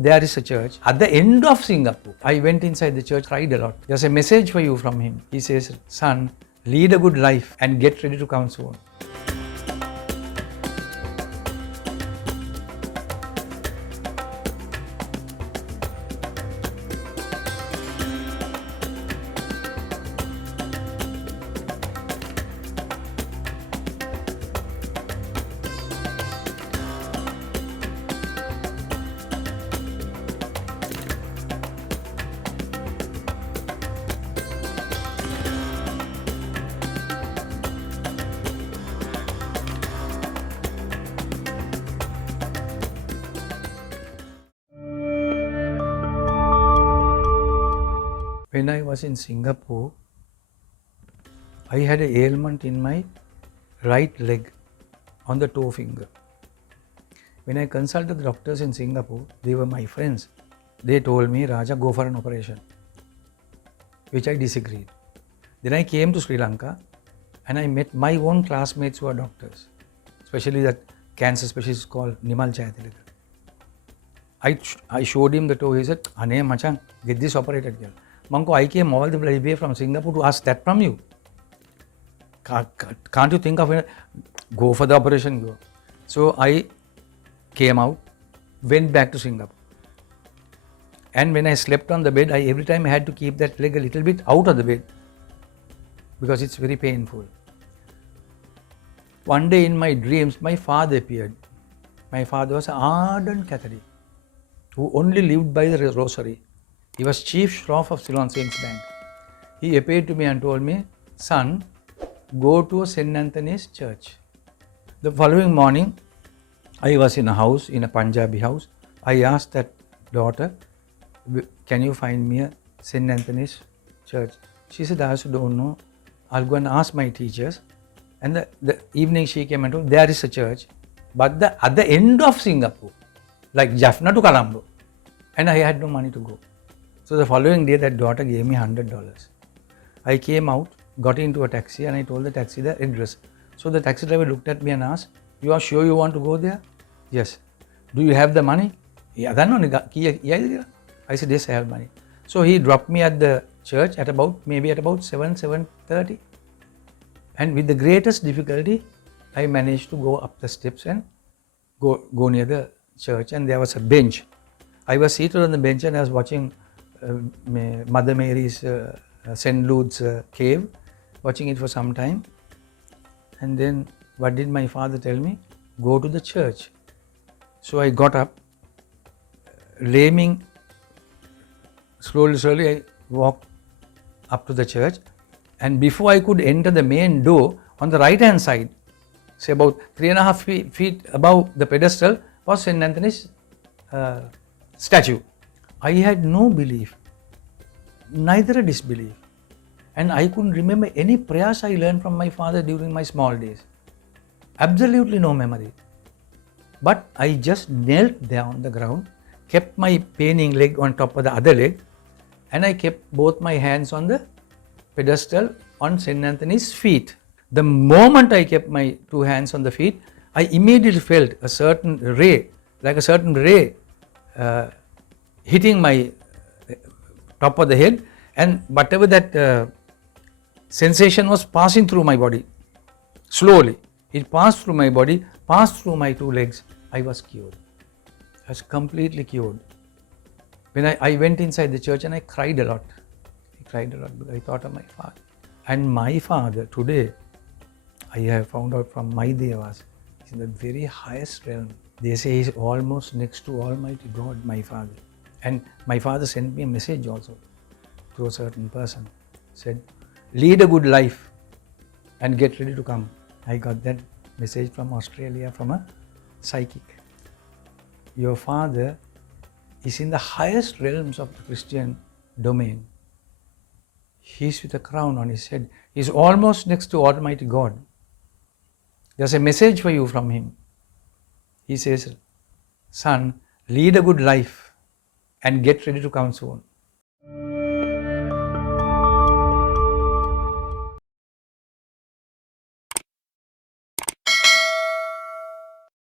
There is a church at the end of Singapore. I went inside the church, cried a lot. There's a message for you from him. He says, son, lead a good life and get ready to come soon. When I was in Singapore, I had an ailment in my right leg on the toe finger. When I consulted the doctors in Singapore, they were my friends. They told me, Raja, go for an operation, which I disagreed. Then I came to Sri Lanka and I met my own classmates who are doctors, especially that cancer specialist called Nimal Tillekeratne. I showed him the toe. He said, Ane machan, get this operated. Girl. Manko, I came all the way from Singapore to ask that from you. Can't you think of it? Go for the operation. Go. So I came out, went back to Singapore. And when I slept on the bed, every time I had to keep that leg a little bit out of the bed because it's very painful. One day in my dreams, my father appeared. My father was an ardent Catholic who only lived by the rosary. He was chief shroff of Ceylon Saints Bank. He appeared to me and told me, son, go to a St. Anthony's church. The following morning, I was in a house, in a Punjabi house. I asked that daughter, can you find me a St. Anthony's church? She said, I also don't know. I'll go and ask my teachers. And the evening she came and told, there is a church, but at the end of Singapore, like Jaffna to Colombo. And I had no money to go. So the following day, that daughter gave me $100. I came out, got into a taxi, and I told the taxi the address. So the taxi driver looked at me and asked, you are sure you want to go there? Yes. Do you have the money? I said, yes, I have money. So he dropped me at the church at about 7:30. And with the greatest difficulty, I managed to go up the steps and go near the church. And there was a bench. I was seated on the bench and I was watching Mother Mary's St. Lude's cave, watching it for some time. And then what did my father tell me? Go to the church. So I got up, lambing, slowly I walked up to the church. And before I could enter the main door, on the right hand side, say about 3.5 feet above the pedestal, was St. Anthony's statue. I had no belief, neither a disbelief. And I couldn't remember any prayers I learned from my father during my small days. Absolutely no memory. But I just knelt down on the ground, kept my paining leg on top of the other leg, and I kept both my hands on the pedestal on St. Anthony's feet. The moment I kept my two hands on the feet, I immediately felt a certain ray, hitting my top of the head, and whatever that sensation was passing through my body, slowly. It passed through my body, passed through my two legs. I was cured. I was completely cured. When I went inside the church and I cried a lot. Because I thought of my father. And my father, today, I have found out from my devas, is in the very highest realm. They say he's almost next to Almighty God, my father. And my father sent me a message also to a certain person. Said, lead a good life and get ready to come. I got that message from Australia from a psychic. Your father is in the highest realms of the Christian domain. He's with a crown on his head. He's almost next to Almighty God. There's a message for you from him. He says, son, lead a good life and get ready to come soon.